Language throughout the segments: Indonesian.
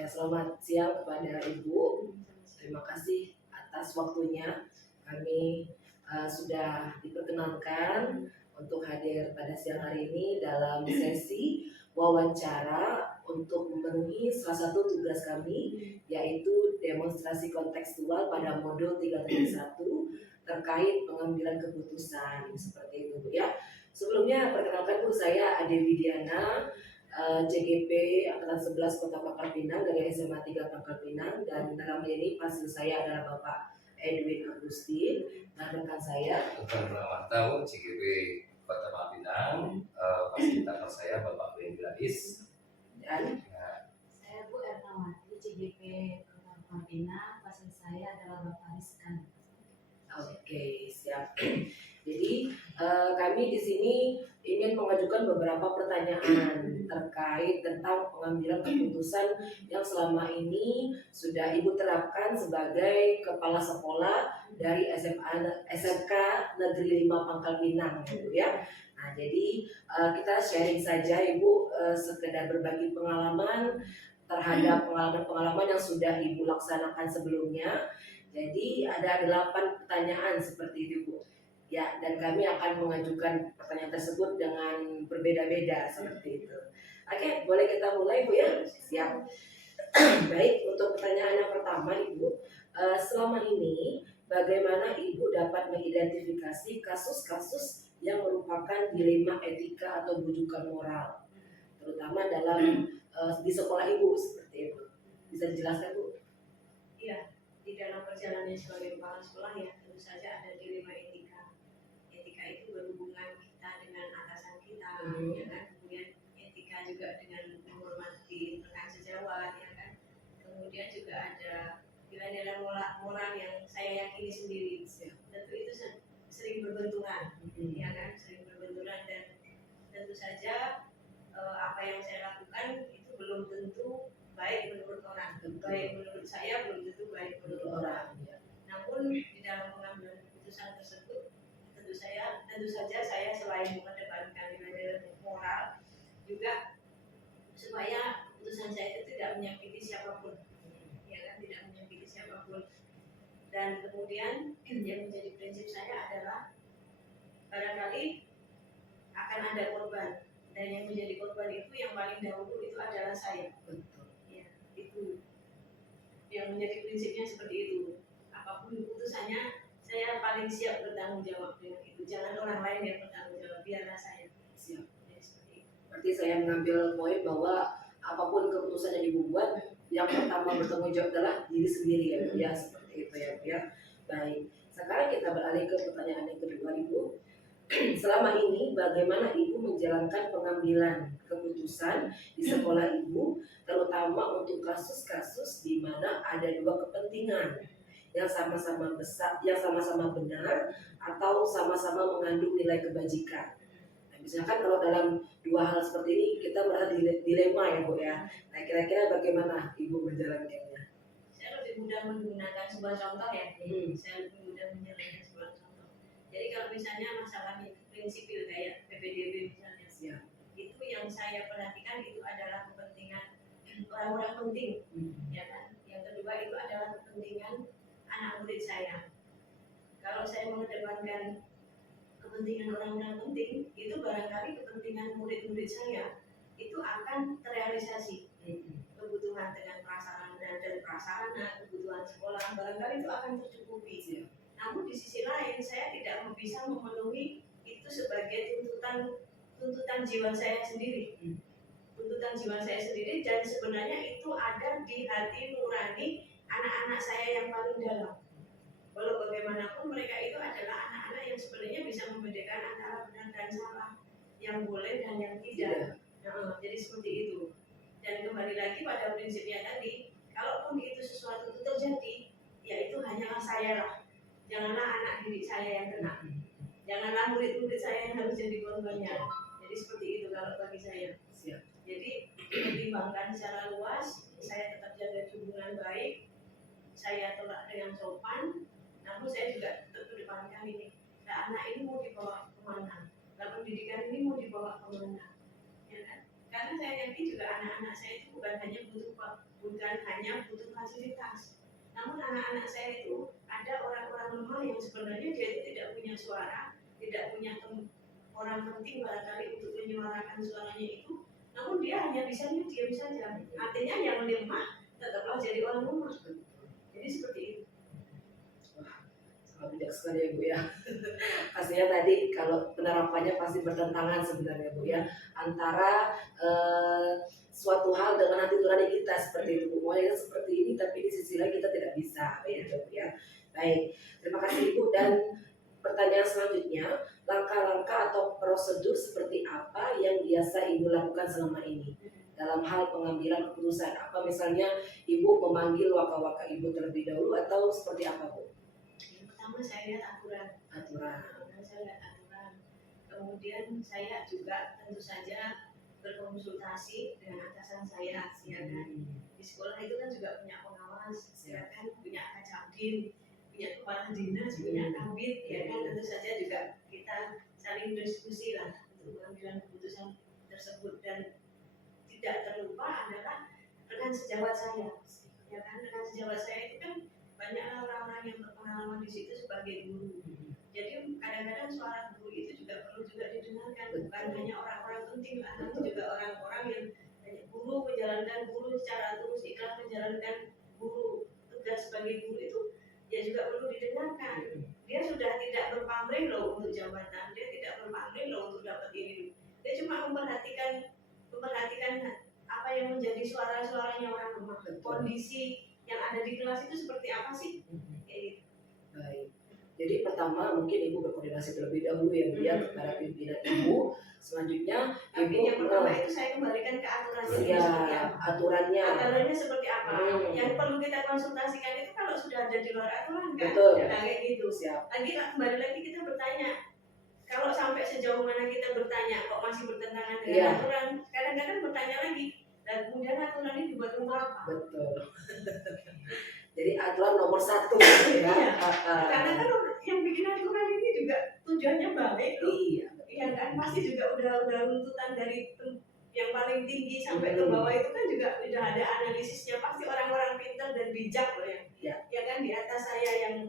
Ya, selamat siang kepada Ibu. Terima kasih atas waktunya. Kami sudah diperkenankan untuk hadir pada siang hari ini dalam sesi wawancara untuk memenuhi salah satu tugas kami, yaitu demonstrasi kontekstual pada modul 3.1 terkait pengambilan keputusan, seperti itu Bu ya. Sebelumnya perkenalkan Bu, saya Ade Widiana, CGP Angkatan 11 Kota Pangkal Pinang dari SMA 3 Pangkal Pinang, dan dalam hal ini pasien saya adalah Bapak Edwin Agustin dan rekan saya Tahu CGP Kota Pangkal Pinang, fasilitator saya Bapak Ben Gladis, dan saya Bu Ernawati, CGP Kota Pangkal Pinang, pasien saya adalah Bapak Rizkan. Oke, siap. Jadi kami di sini ingin mengajukan beberapa pertanyaan terkait tentang pengambilan keputusan yang selama ini sudah Ibu terapkan sebagai kepala sekolah dari SMK Negeri 5 Pangkal Pinang, gitu ya. Nah, jadi kita sharing saja Ibu, sekedar berbagi pengalaman terhadap pengalaman-pengalaman yang sudah Ibu laksanakan sebelumnya. Jadi ada 8 pertanyaan seperti itu Bu. Ya, dan kami akan mengajukan pertanyaan tersebut dengan berbeda-beda seperti itu. Oke, boleh kita mulai Bu ya? Siap. Baik, untuk pertanyaan yang pertama Ibu, selama ini bagaimana Ibu dapat mengidentifikasi kasus-kasus yang merupakan dilema etika atau bujukan moral, terutama dalam di sekolah Ibu seperti itu. Bisa dijelaskan Bu? Iya, di dalam perjalanan sebagai kepala sekolah ya tentu saja ada dilema etika. Etika itu berhubungan kita dengan atasan kita, ya kan. Kemudian etika juga dengan menghormati rekan sejawat, ya kan. Kemudian juga ada nilai-nilai moral yang saya yakini sendiri. Tentu itu sering berbenturan, ya kan, sering berbenturan, dan tentu saja apa yang saya lakukan itu belum tentu baik menurut orang, baik menurut saya belum tentu baik menurut orang. Namun di dalam pengambilan keputusan tersebut tentu saja saya selain mengedepankan nilai-nilai moral juga supaya keputusan saya itu tidak menyakiti siapapun, ya kan, tidak menyakiti siapapun. Dan kemudian yang menjadi prinsip saya adalah barangkali akan ada korban, dan yang menjadi korban itu yang paling dahulu itu adalah saya. Itu yang menjadi prinsipnya seperti itu. Apapun keputusannya, saya paling siap bertanggung jawab dengan itu. Jangan orang lain yang bertanggung jawab, biarlah saya. Siap. Jadi seperti itu. Berarti saya mengambil poin bahwa apapun keputusan yang Ibu buat, yang pertama bertanggung jawab adalah diri sendiri ya Bu ya, seperti itu ya Bu ya. Baik, sekarang kita beralih ke pertanyaan yang kedua Ibu. Selama ini bagaimana Ibu menjalankan pengambilan keputusan di sekolah Ibu, terutama untuk kasus-kasus di mana ada dua kepentingan yang sama-sama besar, yang sama-sama benar atau sama-sama mengandung nilai kebajikan. Nah, misalkan kalau dalam dua hal seperti ini kita merasa dilema ya Bu ya. Nah, kira-kira bagaimana Ibu menjalankannya? Saya lebih mudah menggunakan sebuah contoh ya. Saya lebih mudah menjalankan sebuah contoh. Jadi kalau misalnya masalah prinsipil kayak PPDB misalnya, itu yang saya perhatikan itu adalah kepentingan orang-orang penting, ya kan. Yang kedua itu adalah kepentingan anak murid saya. Kalau saya mengedepankan kepentingan orang-orang penting, itu barangkali kepentingan murid-murid saya itu akan terrealisasi. Kebutuhan dengan prasarana dan prasarana, kebutuhan sekolah barangkali itu akan tercukupi. Namun di sisi lain saya tidak bisa memenuhi itu sebagai tuntutan jiwa saya sendiri. Tuntutan jiwa saya sendiri, dan sebenarnya itu ada di hati nurani anak-anak saya yang paling dalam. Walau bagaimanapun mereka itu adalah anak-anak yang sebenarnya bisa membedakan antara benar dan salah, yang boleh dan yang tidak. Jadi seperti itu. Dan kembali lagi pada prinsipnya tadi, kalaupun itu sesuatu itu terjadi, ya itu hanyalah saya lah. Janganlah anak didik saya yang kena, janganlah murid-murid saya yang harus jadi korbannya. Jadi seperti itu kalau bagi saya. Jadi dipertimbangkan secara luas, saya tetap jaga hubungan baik, saya tolak dengan sopan, namun saya juga tetap kedepankan ini. Nah, anak ini mau dibawa kemana? Nah, pendidikan ini mau dibawa kemana? Ya kan? Karena saya yakin juga anak-anak saya itu bukan hanya butuh bukan hanya butuh fasilitas. Namun anak-anak saya itu ada orang-orang lemah yang sebenarnya dia itu tidak punya suara, tidak punya orang penting barangkali untuk menyuarakan suaranya itu, namun dia hanya bisanya diam saja. Artinya yang lemah tetaplah jadi orang lemah. Jadi seperti itu. Sangat bijak sekali ya Bu ya. Pastinya tadi kalau penerapannya pasti bertentangan sebenarnya Bu ya, antara suatu hal dengan hati nurani kita seperti itu Bu. Maunya seperti ini tapi di sisi lain kita tidak bisa begitu Bu ya. Baik, terima kasih Ibu. Dan pertanyaan selanjutnya, langkah-langkah atau prosedur seperti apa yang biasa Ibu lakukan selama ini dalam hal pengambilan keputusan? Apa misalnya Ibu memanggil waka-waka Ibu terlebih dahulu atau seperti apa Bu? Yang pertama saya lihat aturan. Saya lihat aturan. Kemudian saya juga tentu saja berkonsultasi dengan atasan saya, ya kan. Di sekolah itu kan juga punya pengawas, ya kan, punya kacamdin, punya kepala dinas, punya kabit, ya kan. Tentu saja juga kita saling diskusi lah untuk pengambilan keputusan tersebut. Dan tidak terlupa adalah rekan sejawat saya, ya kan. Rekan sejawat saya itu kan banyaklah orang-orang yang berpengalaman di situ sebagai guru. Jadi kadang-kadang suara guru itu juga perlu juga didengarkan, bukan hanya orang-orang penting, namun juga orang-orang yang guru menjalankan guru secara tulus ikhlas menjalankan guru tugas sebagai guru itu ya juga perlu didengarkan. Dia sudah tidak berpamrih loh untuk jabatan, dia tidak berpamrih loh untuk dapat ini. Dia cuma memperhatikan apa yang menjadi suara-suaranya orang lemah, kondisi yang ada di kelas itu seperti apa sih? Baik. Jadi pertama mungkin Ibu berkoordinasi terlebih dahulu ya Bu ya kepada pimpinan Ibu. Selanjutnya Tapi Ibu yang pertama itu saya kembalikan ke aturannya seperti apa. aturannya. Aturannya seperti apa? Yang perlu kita konsultasikan itu kalau sudah ada di luar aturan kan? Betul. Nah, kayak gitu. Siap. Kembali lagi kita bertanya. Kalau sampai sejauh mana kita bertanya kok masih bertentangan dengan Iya. aturan, kadang-kadang bertanya lagi. Dan kemudian aturan ini dibuat untuk apa? Betul. Jadi aturan nomor 1 ya. Iya. Karena kan yang bikin aturan ini juga tujuannya baik loh. Iya kan, pasti juga udah runtutan dari yang paling tinggi sampai ke bawah itu kan juga udah ada analisisnya. Pasti orang-orang pintar dan bijak loh ya. Ya kan, di atas saya yang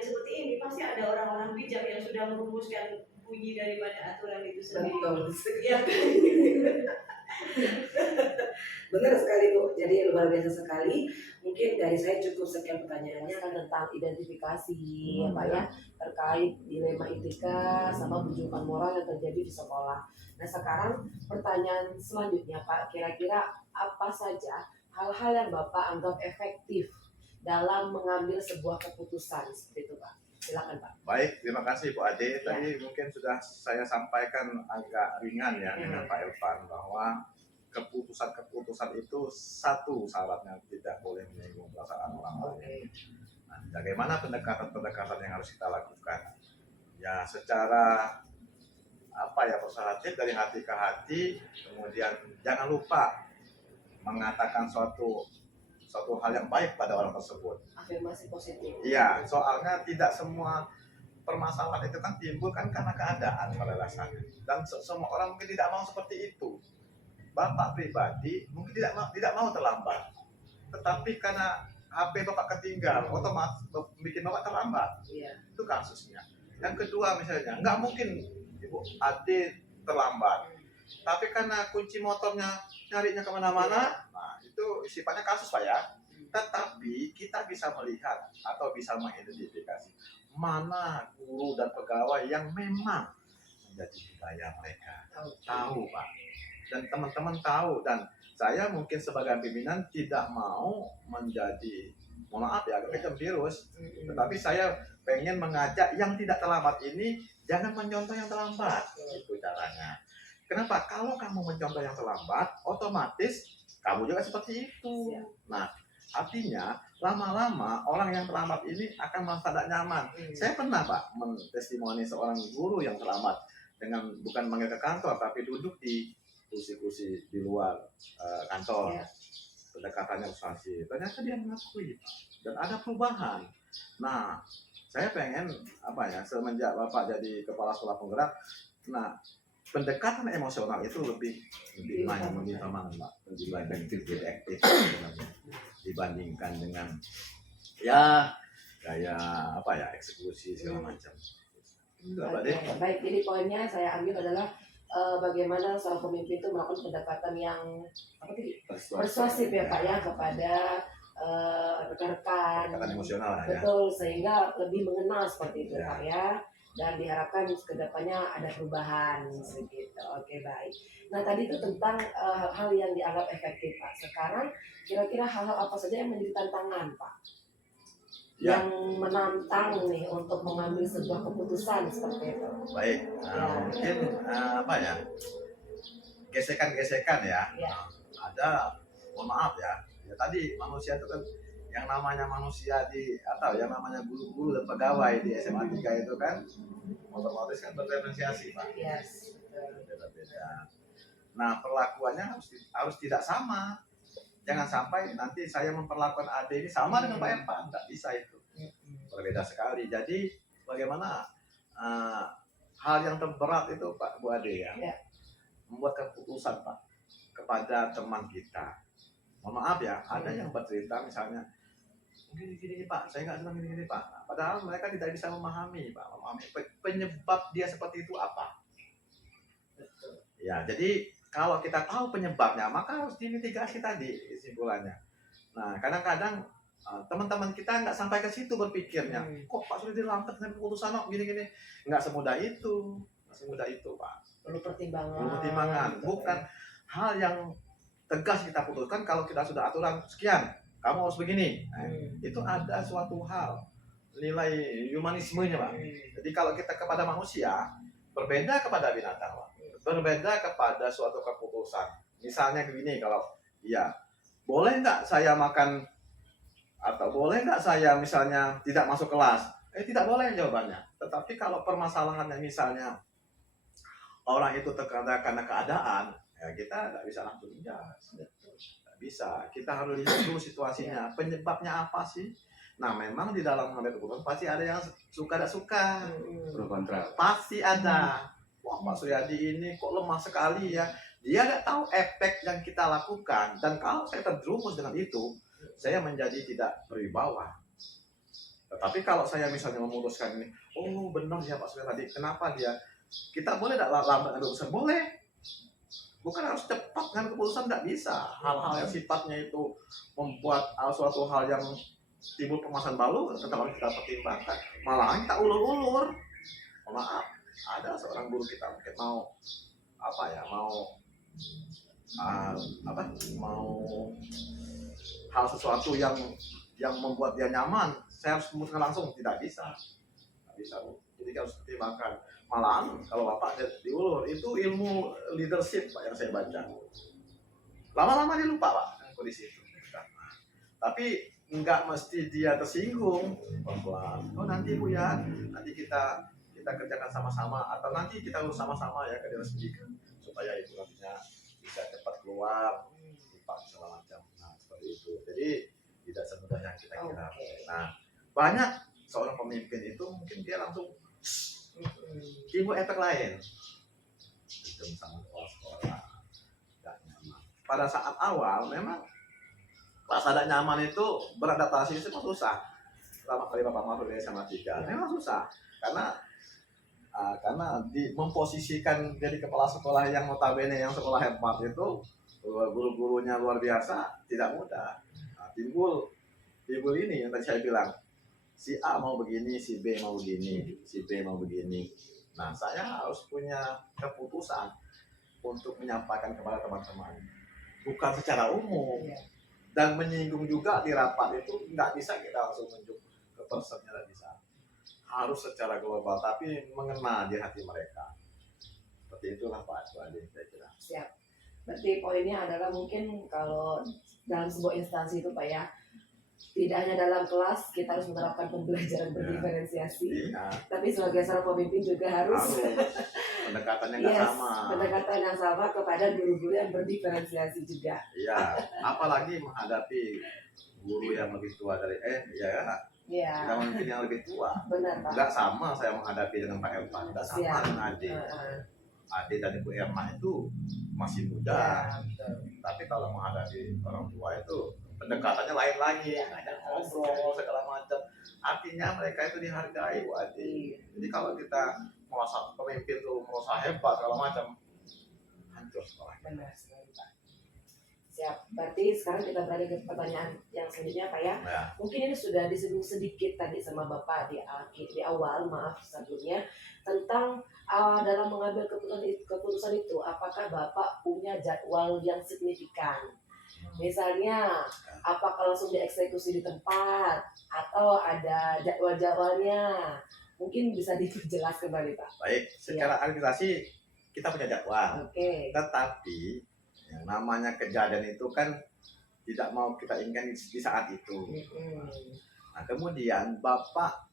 seperti ini pasti ada orang-orang bijak yang sudah merumuskan bunyi daripada aturan itu sendiri. Betul. Iya kan? Benar sekali Bu. Jadi luar biasa sekali. Mungkin dari saya cukup sekian pertanyaannya tentang identifikasi ya Pak ya, terkait dilema etika sama bujukan moral yang terjadi di sekolah. Nah sekarang pertanyaan selanjutnya Pak, kira-kira apa saja hal-hal yang Bapak anggap efektif dalam mengambil sebuah keputusan seperti itu Pak? Silakan Pak. Baik, terima kasih Bu Ade. Tadi mungkin sudah saya sampaikan agak ringan ya dengan Pak Irfan bahwa keputusan itu satu syaratnya tidak boleh menyinggung perasaan orang lain. Nah, bagaimana pendekatan yang harus kita lakukan? Ya secara persuasif dari hati ke hati, kemudian jangan lupa mengatakan suatu hal yang baik pada orang tersebut. Afirmasi positif. Iya, soalnya tidak semua permasalahan itu kan timbul kan karena keadaan pada dasarnya. Dan semua orang mungkin tidak mau seperti itu. Bapak pribadi mungkin tidak mau terlambat. Tetapi karena HP Bapak ketinggal, otomatis bikin Bapak terlambat. Iya. Itu kasusnya. Yang kedua misalnya, nggak mungkin Ibu Ade terlambat. Tapi karena kunci motornya nyarinya kemana-mana, nah itu sifatnya kasus Pak ya. Tetapi kita bisa melihat atau bisa mengidentifikasi mana guru dan pegawai yang memang menjadi budaya mereka. Tahu Pak. Dan teman-teman tahu. Dan saya mungkin sebagai pimpinan tidak mau menjadi, mohon maaf ya, agak kejam virus. Tetapi saya pengen mengajak yang tidak terlambat ini jangan mencontoh yang terlambat. Itu caranya. Kenapa? Kalau kamu mencontoh yang terlambat, otomatis kamu juga seperti itu. Nah, artinya lama-lama orang yang terlambat ini akan merasa tidak nyaman. Saya pernah Pak mentestimoni seorang guru yang terlambat dengan bukan manggil ke kantor, tapi duduk di kursi-kursi di luar kantor. Pendekatannya persuasif. Ternyata dia mengakui dan ada perubahan. Nah, saya pengen semenjak Bapak jadi kepala sekolah penggerak, nah pendekatan emosional itu lebih efektif, lebih aktif. dibandingkan dengan ya kayak apa ya, eksekusi segala macam. Itu apa Oke, deh? baik. Jadi poinnya saya ambil adalah bagaimana seorang pemimpin itu melakukan pendekatan yang apa tadi? Persuasif ya Pak ya kepada rekan-rekan. Pendekatan emosional lah ya. Betul, sehingga lebih mengenal seperti itu Ya. Pak ya. Dan diharapkan kedepannya ada perubahan segitu. Oke, baik. Nah tadi itu tentang hal-hal yang dianggap efektif Pak. Sekarang kira-kira hal-hal apa saja yang menjadi tantangan Pak? Ya. Yang menantang nih untuk mengambil sebuah keputusan seperti itu. Baik, mungkin apa ya, gesekan-gesekan ya. Ya. Ada, mohon maaf ya, ya tadi manusia itu kan yang namanya manusia di atau yang namanya guru-guru dan pegawai di SMA 3 itu kan otomatis kan berdiferensiasi Pak. Yes, betul. Beda-beda. Nah perlakuannya harus tidak sama. Jangan sampai nanti saya memperlakukan Ade ini sama dengan Pak Irfan, nggak bisa itu. Berbeda sekali. Jadi bagaimana hal yang terberat itu Pak Bu Ade ya, membuat keputusan Pak kepada teman kita. Mohon maaf ya, ada yang bercerita misalnya gini Pak, saya nggak senang gini Pak. Padahal mereka tidak bisa memahami Pak, memahami penyebab dia seperti itu apa. Betul. Ya, jadi kalau kita tahu penyebabnya, maka harus dimitigasi tadi kesimpulannya. Nah, kadang-kadang teman-teman kita nggak sampai ke situ berpikirnya. Kok Pak Sudi lambat dengan keputusan gini-gini? Nggak semudah itu, Pak. Perlu pertimbangan. Perlu pertimbangan, bukan hal yang tegas kita putuskan. Kalau kita sudah aturan sekian, kamu harus begini. Nah, itu ada suatu hal nilai humanismenya Pak. Jadi kalau kita kepada manusia berbeda kepada binatang Pak. Berbeda kepada suatu keputusan. Misalnya begini, kalau ya boleh nggak saya makan atau boleh nggak saya misalnya tidak masuk kelas? Tidak boleh jawabannya. Tetapi kalau permasalahannya misalnya orang itu terkena karena keadaan, ya kita nggak bisa langsung jas. Nggak bisa. Kita harus lihat dulu situasinya, penyebabnya apa sih? Nah, memang di dalam mengambil keputusan pasti ada yang suka tidak suka, Pro kontra. pasti ada. Wah, Pak Suryadi ini kok lemah sekali ya. Dia nggak tahu efek yang kita lakukan. Dan kalau saya terjerumus dengan itu, saya menjadi tidak berwibawa. Tetapi kalau saya misalnya memutuskan ini, oh benar ya Pak Suryadi, kenapa dia? Kita boleh tidak lambat dengan keputusan? Boleh. Bukan harus cepat dengan keputusan, nggak bisa. Hal-hal yang sifatnya itu membuat suatu hal yang timbul permasalahan baru, tetap harus kita pertimbangkan. Malahan kita ulur-ulur. Maaf, ada seorang guru kita mungkin mau hal sesuatu yang membuat dia nyaman, saya harus memutuskan langsung, tidak bisa, Bu. Jadi harus pertimbangkan. Malahan kalau Bapak diulur, itu ilmu leadership Pak yang saya baca. Lama-lama dia lupa Pak kondisi itu. Tapi nggak mesti dia tersinggung. Pelan-pelan. Oh nanti Bu ya, nanti kita kerjakan sama-sama, atau nanti kita urus sama-sama ya ke dinas pendidikan supaya itu nantinya bisa cepat keluar, lupa segala macam. Nah seperti itu. Jadi tidak semudah yang kita kira. Nah banyak seorang pemimpin itu mungkin dia langsung timbul efek lain. Itu misalnya sekolah tidak nyaman. Pada saat awal memang rasa tidak nyaman itu beradaptasi itu susah. Pertama kali Bapak masuk di SMA 3 memang susah karena memposisikan jadi kepala sekolah yang notabene yang sekolah hebat itu guru-gurunya luar biasa, tidak mudah. Nah, timbul ini yang tadi saya bilang, si A mau begini, si B mau begini, si B mau begini. Nah saya harus punya keputusan untuk menyampaikan kepada teman-teman, bukan secara umum. Dan menyinggung juga di rapat itu nggak bisa kita langsung menunjuk ke personnya, nggak bisa. Harus secara global, tapi mengena di hati mereka. Seperti itulah Pak Ade, saya kira. Siap. Berarti poinnya adalah mungkin kalau dalam sebuah instansi itu Pak ya, tidak hanya dalam kelas kita harus menerapkan pembelajaran berdiferensiasi, tapi sebagai seorang pemimpin juga harus pendekatannya nggak sama. Pendekatan yang sama kepada guru-guru yang berdiferensiasi juga. Iya, apalagi menghadapi guru yang lebih tua dari kita mungkin yang lebih tua. Benar Pak. Nggak sama saya menghadapi dengan Pak Irfan, nggak sama dengan Ade. Ade dan Ibu Erma itu masih muda, tapi kalau menghadapi orang tua itu pendekatannya lain lagi, ngajak ngobrol segala macam. Artinya mereka itu dihargai, Bu Adi. Jadi kalau kita merasa pemimpin tuh merasa hebat segala macam, hancur sekolah. Benar sekali Pak. Siap. Berarti sekarang kita beralih ke pertanyaan yang selanjutnya Pak ya. Ya. Mungkin ini sudah disinggung sedikit tadi sama Bapak di awal, maaf sebelumnya, tentang dalam mengambil keputusan itu, apakah Bapak punya jadwal yang signifikan? Misalnya, apakah langsung dieksekusi di tempat atau ada jadwal-jadwalnya? Mungkin bisa diperjelas kembali Pak. Baik, secara administrasi kita punya jadwal. Oke. Tetapi yang namanya kejadian itu kan tidak mau kita inginkan di saat itu. Nah, kemudian Bapak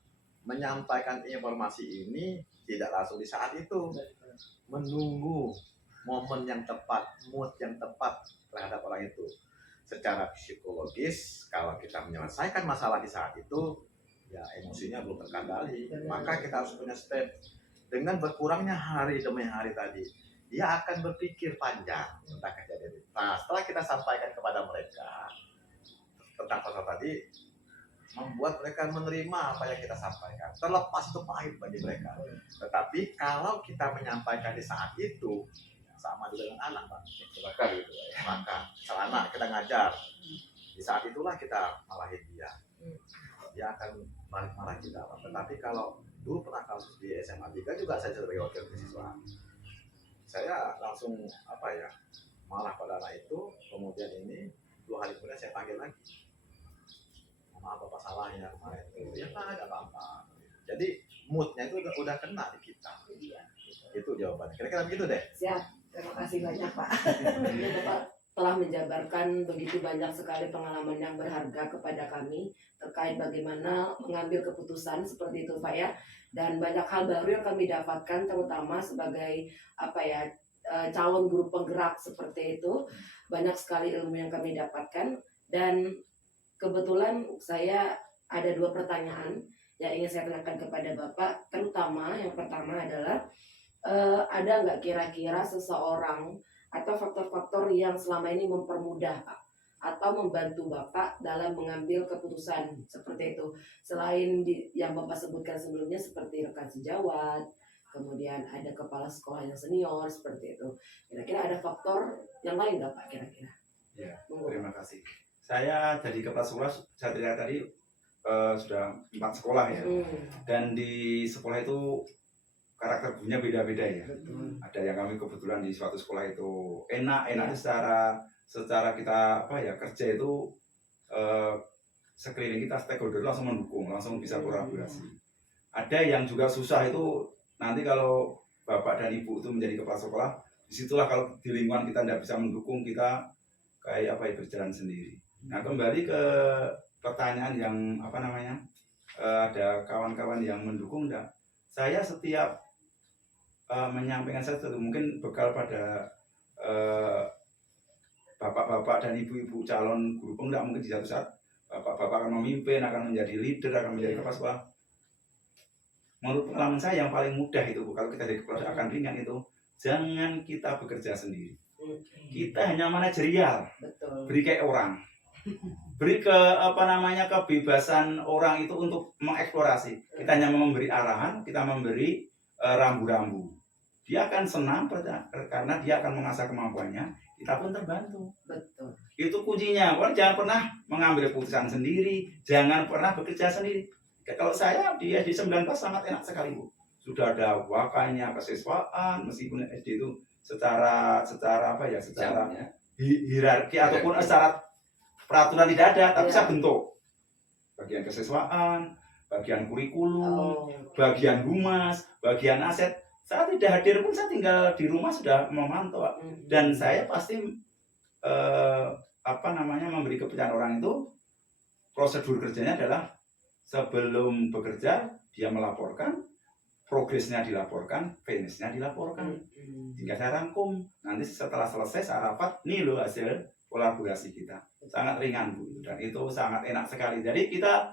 menyampaikan informasi ini tidak langsung di saat itu, menunggu momen yang tepat, mood yang tepat terhadap orang itu. Secara psikologis, kalau kita menyelesaikan masalah di saat itu, ya emosinya belum terkendali. Maka kita harus punya step. Dengan berkurangnya hari demi hari tadi, dia akan berpikir panjang tentang kejadian itu. Nah, setelah kita sampaikan kepada mereka tentang pasal tadi, membuat mereka menerima apa yang kita sampaikan. Terlepas itu pahit bagi mereka. Tetapi kalau kita menyampaikan di saat itu, sama juga dengan anak, Pak. Silakan gitu ya. Maka salah anak kita ngajar. Di saat itulah kita malahin dia. Dia akan marah kita, Pak. Tetapi kalau dulu pernah kasus di SMA 3 juga saya sebagai wakil siswa. Saya langsung marah pada anak itu, kemudian ini 2 hari kemudian saya panggil lagi. Maaf Bapak salah ya kemarin itu. Ya nggak apa-apa. Jadi moodnya itu udah kena di kita. Itu jawabannya. Kira-kira begitu deh. Siap. Terima kasih banyak Pak. Bapak telah menjabarkan begitu banyak sekali pengalaman yang berharga kepada kami terkait bagaimana mengambil keputusan seperti itu Pak ya. Dan banyak hal baru yang kami dapatkan terutama sebagai calon guru penggerak seperti itu. Banyak sekali ilmu yang kami dapatkan dan kebetulan saya ada 2 pertanyaan yang ingin saya tanyakan kepada Bapak. Terutama yang pertama adalah ada nggak kira-kira seseorang atau faktor-faktor yang selama ini mempermudah Pak atau membantu Bapak dalam mengambil keputusan seperti itu, selain yang Bapak sebutkan sebelumnya seperti rekan sejawat, kemudian ada kepala sekolah yang senior seperti itu. Kira-kira ada faktor yang lain nggak Pak kira-kira? Ya, terima kasih. Saya jadi kepala sekolah, saya terlihat tadi sudah 4 sekolah ya. Dan di sekolah itu karakter gurunya beda-beda ya. Ada yang kami kebetulan di suatu sekolah itu enak itu secara kita kerja itu sekeliling kita stakeholder langsung mendukung, langsung bisa kolaborasi. Ada yang juga susah itu nanti kalau Bapak dan Ibu itu menjadi kepala sekolah, disitulah kalau di lingkungan kita tidak bisa mendukung, kita kayak berjalan sendiri. Nah, kembali ke pertanyaan yang ada kawan-kawan yang mendukung enggak? Saya setiap menyampaikan sesuatu mungkin bekal pada bapak-bapak dan ibu-ibu calon guru penggerak, mungkin di satu saat bapak-bapak akan memimpin, akan menjadi leader, akan menjadi kepala sekolah. Menurut pengalaman saya yang paling mudah itu, kalau kita jadi kepala akan ringan itu, jangan kita bekerja sendiri. Kita hanya manajerial, beri kayak orang, beri kebebasan orang itu untuk mengeksplorasi. Kita hanya memberi arahan, kita memberi rambu-rambu. Dia akan senang karena dia akan mengasah kemampuannya. Kita pun terbantu. Betul. Itu kuncinya. Jangan pernah mengambil keputusan sendiri, jangan pernah bekerja sendiri. Kalau saya di SD 19 sangat enak sekali Bu. Sudah ada wakanya kesiswaan, meskipun SD itu secara hierarki ataupun secara peraturan tidak ada, tapi saya bentuk bagian kesiswaan, bagian kurikulum, bagian humas, bagian aset. Saya tidak hadir pun saya tinggal di rumah sudah memantau, dan saya pasti memberi kepercayaan orang itu. Prosedur kerjanya adalah sebelum bekerja dia melaporkan, progresnya dilaporkan, finishnya dilaporkan. Hingga saya rangkum, nanti setelah selesai saya rapat, nih loh hasil kolaborasi kita. Sangat ringan Bu, dan itu sangat enak sekali. Jadi kita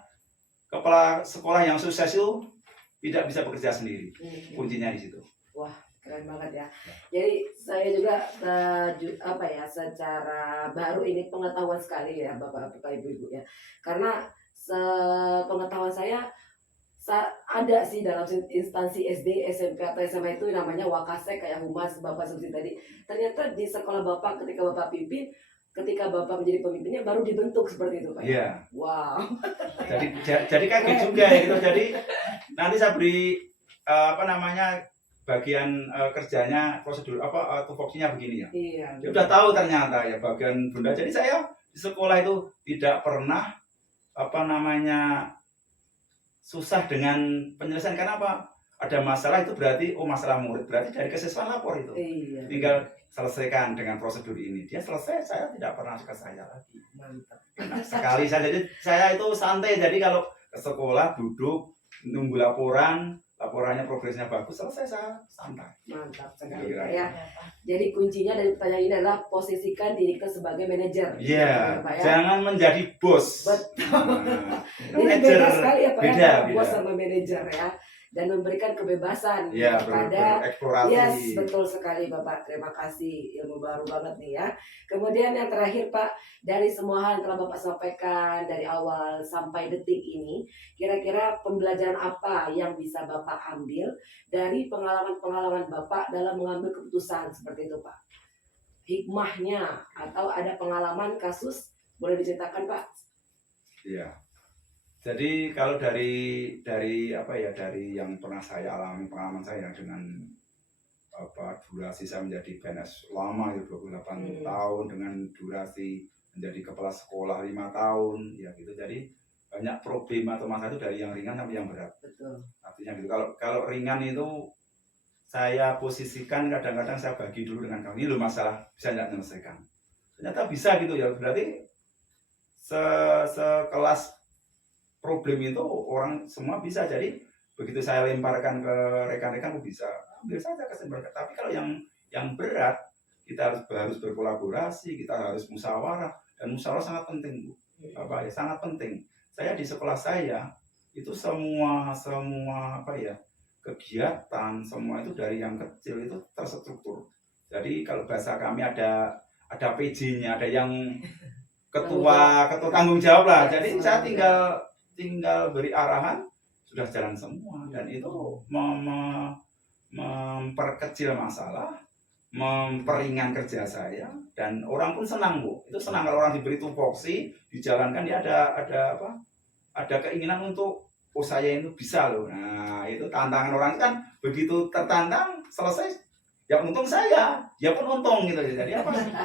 kepala sekolah yang sukses itu tidak bisa bekerja sendiri. Kuncinya di situ. Wah, Keren banget ya. Jadi saya juga secara baru ini pengetahuan sekali ya Bapak Ibu ya. Karena sepengetahuan saya ada sih dalam instansi SD, SMP atau SMA itu namanya Wakasek kayak Humas Bapak seperti tadi. Ternyata di sekolah Bapak ketika Bapak pimpin, ketika Bapak menjadi pemimpinnya baru dibentuk seperti itu Pak. Iya. Wow. Jadi kaget juga ya gitu. Jadi nanti saya beri bagian kerjanya prosedur tupoksinya begini ya. Iya. Dia udah tahu ternyata ya bagian bunda. Jadi saya di sekolah itu tidak pernah susah dengan penyelesaian. Karena apa? Ada masalah itu berarti masalah murid, berarti dari kesiswaan lapor itu. Iya. Tinggal selesaikan dengan prosedur ini. Dia selesai, saya tidak pernah ke saya lagi. Mantap. Nah, sekali saja. Jadi saya itu santai. Jadi kalau ke sekolah duduk nunggu laporannya progresnya bagus, selesai saya santai. Mantap sekali Iya. Pak ya. Jadi kuncinya dari pertanyaan ini adalah posisikan diri kita sebagai manajer. Iya, Pak ya. jangan menjadi bos. Betul. Nah, Ini manajer beda sekali ya Pak beda, ya, beda. bos sama manajer ya. Dan memberikan kebebasan Iya, kepada bereksplorasi. yes, betul sekali Bapak. Terima kasih, ilmu baru banget nih ya. Kemudian yang terakhir Pak, dari semua hal yang telah Bapak sampaikan dari awal sampai detik ini, kira-kira pembelajaran apa yang bisa Bapak ambil dari pengalaman-pengalaman Bapak dalam mengambil keputusan seperti itu Pak? Hikmahnya atau ada pengalaman kasus boleh diceritakan Pak? Iya. Jadi kalau dari yang pernah saya alami, pengalaman saya dengan durasi saya menjadi PNS lama itu 28 tahun dengan durasi menjadi kepala sekolah 5 tahun ya gitu. Jadi banyak problem atau masalah itu dari yang ringan sampai yang berat. Betul. Artinya gitu. Kalau ringan itu saya posisikan kadang-kadang saya bagi dulu dengan kamu, ini loh masalah bisa tidak menyelesaikan. Ternyata bisa gitu ya. Berarti sekelas problem itu orang semua bisa. Jadi begitu saya lemparkan ke rekan-rekan bisa ambil saja kesimpulan. Tapi kalau yang berat kita harus berkolaborasi, kita harus musyawarah, dan musyawarah sangat penting Bu. Sangat penting. Saya di sekolah saya itu semua kegiatan semua itu dari yang kecil itu terstruktur. Jadi kalau bahasa kami ada PJ-nya, ada yang ketua tanggung jawab lah. Jadi saya tinggal beri arahan, sudah jalan semua. Dan itu memperkecil masalah, memperingan kerja saya, dan orang pun senang Bu. Itu senang kalau orang diberi tupoksi, dijalankan, dia ada keinginan untuk saya itu bisa loh. Nah itu tantangan orang kan, begitu tertantang selesai, ya untung saya, dia pun untung gitu. Jadi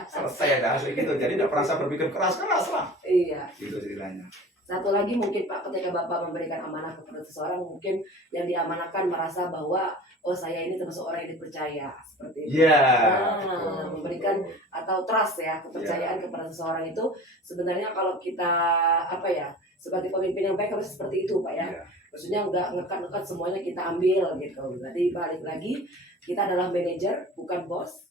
selesai dah gitu. Jadi tidak pernah berpikir keras lah. Iya. Gitu ceritanya. Satu lagi mungkin Pak, ketika Bapak memberikan amanah kepada seseorang, mungkin yang diamanahkan merasa bahwa saya ini termasuk orang yang dipercaya seperti itu. Iya. Memberikan atau trust ya, kepercayaan kepada seseorang itu sebenarnya kalau kita sebagai pemimpin yang baik harus seperti itu Pak ya. Maksudnya nggak ngekat semuanya kita ambil gitu. Berarti balik lagi kita adalah manajer bukan bos.